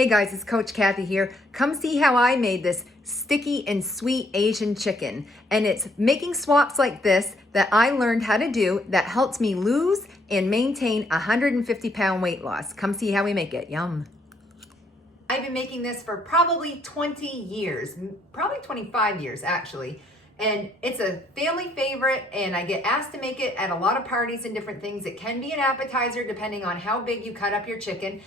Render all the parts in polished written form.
Hey guys, it's Coach Kathy here. Come see how I made this sticky and sweet Asian chicken. And it's making swaps like this that I learned how to do that helps me lose and maintain 150-pound weight loss. Come see how we make it. Yum. I've been making this for probably 20 years, probably 25 years actually. And it's a family favorite, and I get asked to make it at a lot of parties and different things. It can be an appetizer depending on how big you cut up your chicken.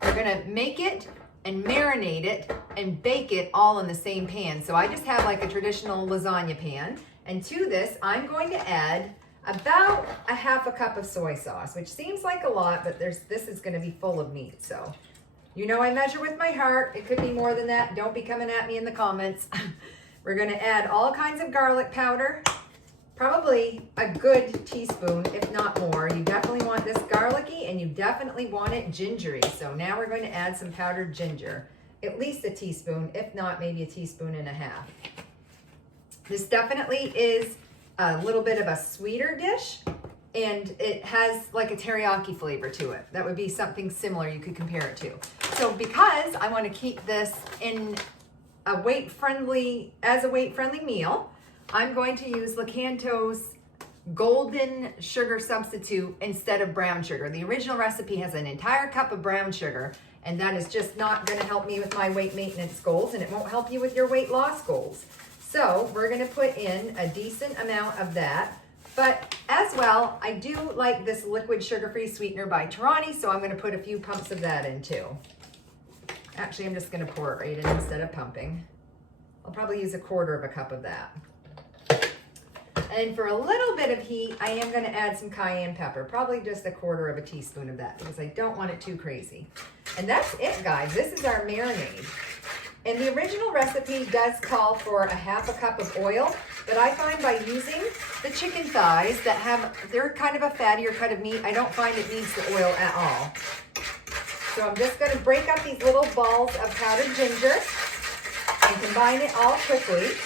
We're gonna make it and marinate it and bake it all in the same pan. So I just have like a traditional lasagna pan. And to this, I'm going to add about a half a cup of soy sauce, which seems like a lot, but this is gonna be full of meat. So, you know, I measure with my heart. It could be more than that. Don't be coming at me in the comments. We're gonna add all kinds of garlic powder, probably a good teaspoon, if not more. You definitely want this garlicky, and you definitely want it gingery. So now we're going to add some powdered ginger, at least a teaspoon, if not maybe a teaspoon and a half. This definitely is a little bit of a sweeter dish, and it has like a teriyaki flavor to it. That would be something similar you could compare it to. So because I want to keep this in a weight-friendly meal, I'm going to use Lakanto's golden sugar substitute instead of brown sugar. The original recipe has an entire cup of brown sugar, and that is just not going to help me with my weight maintenance goals, and it won't help you with your weight loss goals. So we're going to put in a decent amount of that. But as well, I do like this liquid sugar-free sweetener by Tarani, so I'm going to put a few pumps of that in too. Actually, I'm just going to pour it right in instead of pumping. I'll probably use a quarter of a cup of that. And for a little bit of heat, I am going to add some cayenne pepper, probably just a quarter of a teaspoon of that because I don't want it too crazy. And that's it, guys. This is our marinade. And the original recipe does call for a half a cup of oil, but I find by using the chicken thighs they're kind of a fattier cut of meat, I don't find it needs the oil at all. So I'm just going to break up these little balls of powdered ginger and combine it all quickly.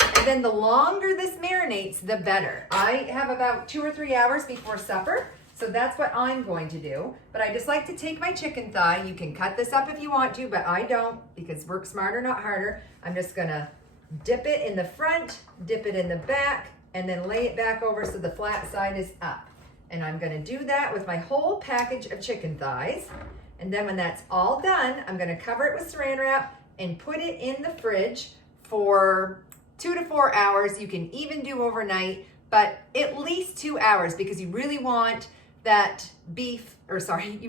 And then the longer this marinates, the better. I have about 2 or 3 hours before supper, so that's what I'm going to do. But I just like to take my chicken thigh. You can cut this up if you want to, but I don't, because work smarter, not harder. I'm just gonna dip it in the front, dip it in the back, and then lay it back over so the flat side is up. And I'm gonna do that with my whole package of chicken thighs. And then when that's all done, I'm gonna cover it with saran wrap and put it in the fridge for 2 to 4 hours. You can even do overnight, but at least 2 hours, because you really want that you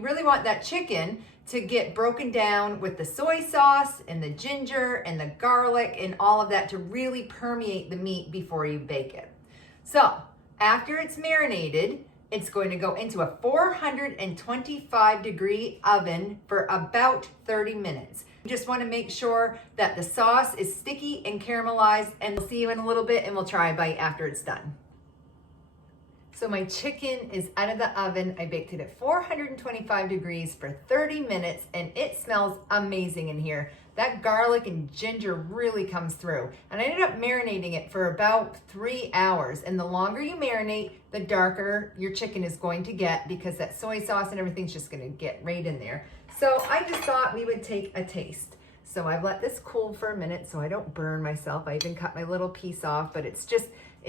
really want that chicken to get broken down with the soy sauce and the ginger and the garlic and all of that to really permeate the meat before you bake it. So after it's marinated, it's going to go into a 425-degree oven for about 30 minutes. You just want to make sure that the sauce is sticky and caramelized, and we'll see you in a little bit and we'll try a bite after it's done. So my chicken is out of the oven. I baked it at 425 degrees for 30 minutes, and it smells amazing in here. That garlic and ginger really comes through. And I ended up marinating it for about 3 hours. And the longer you marinate, the darker your chicken is going to get, because that soy sauce and everything's just gonna get right in there. So I just thought we would take a taste. So I've let this cool for a minute so I don't burn myself. I even cut my little piece off, but it's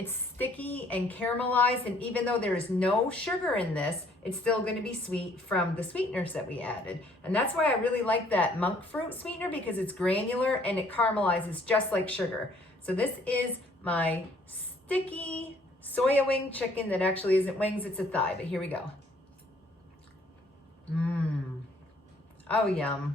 sticky and caramelized, and even though there is no sugar in this, it's still going to be sweet from the sweeteners that we added. And that's why I really like that monk fruit sweetener, because it's granular and it caramelizes just like sugar. So this is my sticky soya wing chicken that actually isn't wings, it's a thigh, but here we go. Oh, yum.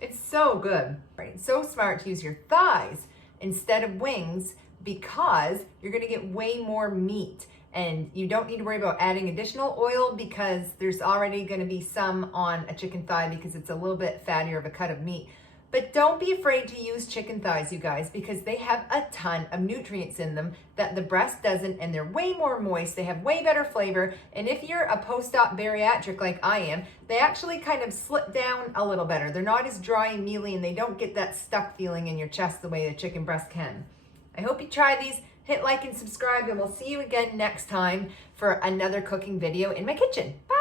It's so good. Right? It's so smart to use your thighs instead of wings, because you're gonna get way more meat, and you don't need to worry about adding additional oil because there's already gonna be some on a chicken thigh because it's a little bit fattier of a cut of meat. But don't be afraid to use chicken thighs, you guys, because they have a ton of nutrients in them that the breast doesn't, and they're way more moist, they have way better flavor, and if you're a post-op bariatric like I am, they actually kind of slip down a little better. They're not as dry and mealy, and they don't get that stuck feeling in your chest the way the chicken breast can. I hope you try these. Hit like and subscribe, and we'll see you again next time for another cooking video in my kitchen. Bye.